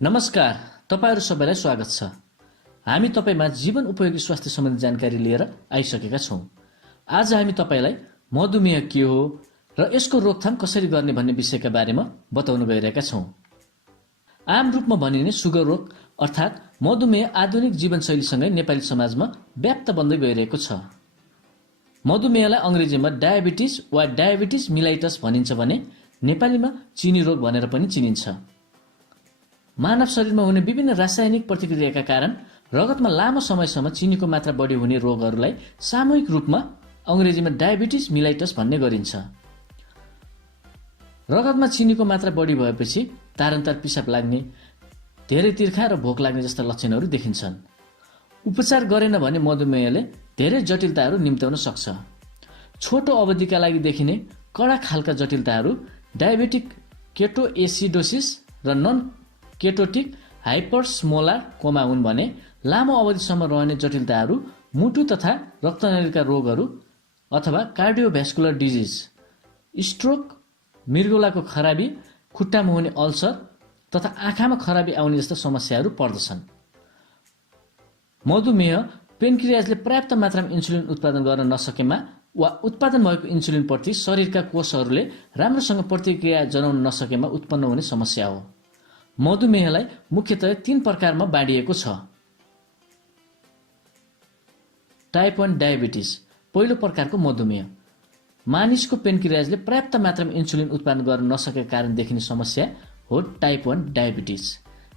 नमस्कार, तपाईहरु सबैलाई स्वागत छ। हामी तपाईमा जीवन उपयोगी स्वास्थ्य सम्बन्धी जानकारी लिएर आइसकेका छौं। आज हामी तपाईलाई मधुमेह के हो र यसको रोकथाम कसरी गर्ने भन्ने विषयका बारेमा बताउन गइरहेका छौं। आम रूपमा भनिने सुगर रोग अर्थात् मधुमेह आधुनिक जीवनशैलीसँगै नेपाली समाजमा व्याप्त बन्दै गइरहेको छ। मधुमेहलाई अंग्रेजीमा डायबिटिज वा डायबिटिज मिलाइटस भनिन्छ भने नेपालीमा चिनी रोग भनेर पनि चिनिन्छ। मानव शरीरमा हुने विभिन्न रासायनिक प्रतिक्रियाका कारण रगतमा लामो समयसम्म चिनीको मात्रा बढी हुने रोगहरूलाई सामूहिक रूपमा अंग्रेजीमा डायबिटिज मिलाइटस भन्ने गरिन्छ। रगतमा चिनीको मात्रा बढी भएपछि तारन्तार पिसाब लाग्ने, धेरै तिर्खा र भोक लाग्ने जस्ता लक्षणहरू देखिन्छन्। उपचार गरेन भने मधुमेहले धेरै जटिलताहरू निम्त्याउन सक्छ। छोटो अवधिका लागि देखिने कडा खालका जटिलताहरू डायबेटिक केटोएसिडोसिस र नन केटोटिक हाइपरस्मोलार कोमा हुन् भने लामो अवधिसम्म रहने जटिलताहरू मुटु तथा रक्तनलीका रोगहरू अथवा कार्डियोभ्यास्कुलर डिजिज, स्ट्रोक, मृगौलाको खराबी, खुट्टामा हुने अल्सर तथा आँखामा खराबी आउने जस्ता समस्याहरू पर्दछन्। मधुमेह पेनक्रियाजले पर्याप्त मात्रामा इन्सुलिन उत्पादन गर्न नसकेमा वा उत्पादन भएको इन्सुलिनप्रति शरीरका कोषहरूले राम्रोसँग प्रतिक्रिया जनाउन नसकेमा उत्पन्न हुने समस्या हो। मधुमेहलाई मुख्यतया 3 प्रकारमा बाँडिएको छ। टाइप 1 डायबिटिज पहिलो प्रकारको मधुमेह। मानिसको पेनक्रियाजले पर्याप्त मात्रामा इन्सुलिन उत्पादन गर्न नसकेका कारण देखिने समस्या हो टाइप 1 डायबिटिज।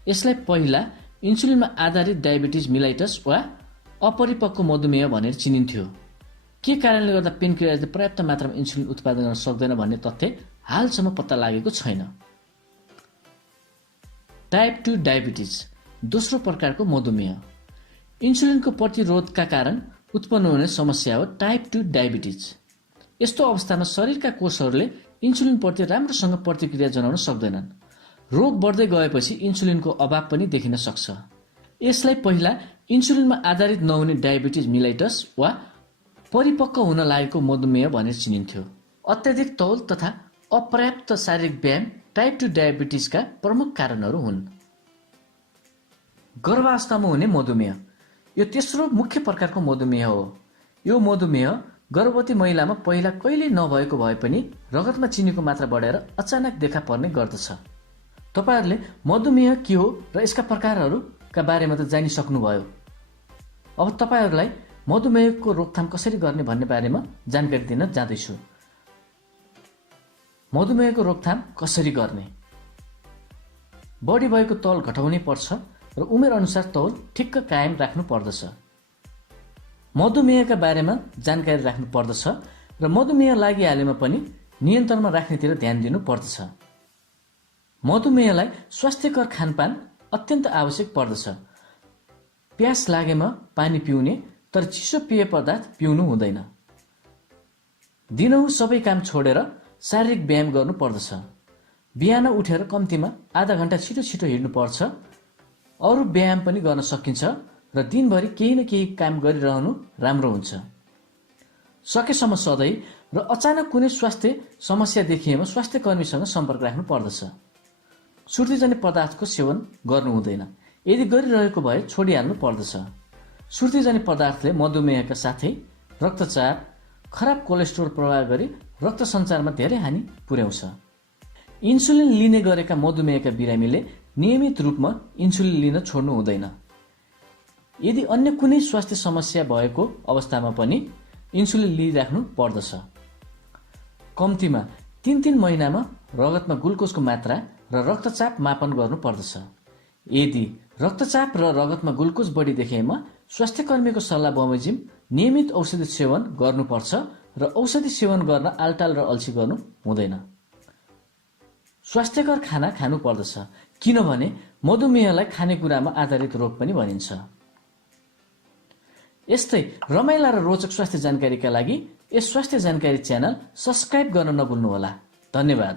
यसलाई पहिला इन्सुलिनमा आधारित डायबिटिज मिलाइटस वा अपरिपक्व मधुमेह भनेर चिनिन्थ्यो। के कारणले गर्दा पेनक्रियाजले पर्याप्त मात्रामा इन्सुलिन उत्पादन गर्न सक्दैन भन्ने तथ्य हालसम्म पत्ता लागेको छैन। टाइप 2 डायबिटिज दोस्रो प्रकारको मधुमेह। इन्सुलिनको प्रतिरोधका कारण उत्पन्न हुने समस्या हो टाइप 2 डायबिटिज। यस्तो अवस्थामा शरीरका कोषहरूले इन्सुलिनप्रति राम्रोसँग प्रतिक्रिया जनाउन सक्दैनन्। रोग बढ्दै गएपछि इन्सुलिनको अभाव पनि देखिन सक्छ। यसलाई पहिला इन्सुलिनमा आधारित नहुने डायबिटिज मिलाइटस वा परिपक्व हुन लागेको मधुमेह भनेर चिनिन्थ्यो। अत्याधिक तौल तथा अपर्याप्त शारीरिक व्यायाम टाइप 2 डायबिटिजका प्रमुख कारणहरू हुन्। गर्भावस्थामा हुने मधुमेह यो तेस्रो मुख्य प्रकारको मधुमेह हो। यो मधुमेह गर्भवती महिलामा पहिला कहिल्यै नभएको भए पनि रगतमा चिनीको मात्रा बढेर अचानक देखा पर्ने गर्दछ। तपाईहरुले मधुमेह के हो र यसका प्रकारहरूका बारेमा त जानिसक्नुभयो। अब तपाईहरुलाई मधुमेहको रोकथाम कसरी गर्ने भन्ने बारेमा जानकारी दिन जाँदैछु। मधुमेहको रोकथाम कसरी गर्ने? बढी भएको तौल घटाउनै पर्छ र उमेर अनुसार तौल ठिक्क कायम राख्नु पर्दछ। मधुमेहका बारेमा जानकारी राख्नु पर्दछ र मधुमेह लागिहालेमा पनि नियन्त्रणमा राख्नेतिर ध्यान दिनु पर्दछ। मधुमेहलाई स्वास्थ्यकर खानपान अत्यन्त आवश्यक पर्दछ। प्यास लागेमा पानी पिउने तर चिसो पेय पदार्थ पिउनु हुँदैन। दिनहुँ सबै काम छोडेर शारीरिक व्यायाम गर्नु पर्दछ। बिहान उठेर कम्तीमा आधा घण्टा छिटो छिटो हिँड्नु पर्छ। अरू व्यायाम पनि गर्न सकिन्छ र दिनभरि केही न केही काम गरिरहनु राम्रो हुन्छ। सकेसम्म सधैँ र अचानक कुनै स्वास्थ्य समस्या देखिएमा स्वास्थ्य कर्मीसँग सम्पर्क राख्नु पर्दछ। सुर्तीजन्य पदार्थको सेवन गर्नु हुँदैन। यदि गरिरहेको भए छोडिहाल्नु पर्दछ। सुर्तीजन्य पदार्थले मधुमेहका साथै रक्तचाप, खराब कोलेस्ट्रोल प्रभाव गरी रक्त सञ्चारमा धेरै हानि पुर्याउँछ। इन्सुलिन लिने गरेका मधुमेहका बिरामीले नियमित रूपमा इन्सुलिन लिन छोड्नु हुँदैन। यदि अन्य कुनै स्वास्थ्य समस्या भएको अवस्थामा पनि इन्सुलिन लिइराख्नु पर्दछ। कम्तीमा 3 महिनामा रगतमा ग्लुकोजको मात्रा र रक्तचाप मापन गर्नु पर्दछ। यदि रक्तचाप र रगतमा ग्लुकोज बढी देखिएमा स्वास्थ्यकर्मीको सल्लाह बमोजिम नियमित औषधि सेवन गर्नुपर्छ र औषधि सेवन गर्न आलटाल र अल्छी गर्नु हुँदैन। स्वास्थ्यकर खाना खानु पर्दछ किनभने मधुमेहलाई खानेकुरामा आधारित रोग पनि भनिन्छ। यस्तै रमाइला र रोचक स्वास्थ्य जानकारीका लागि यस स्वास्थ्य जानकारी च्यानल सब्स्क्राइब गर्न नभुल्नुहोला। धन्यवाद।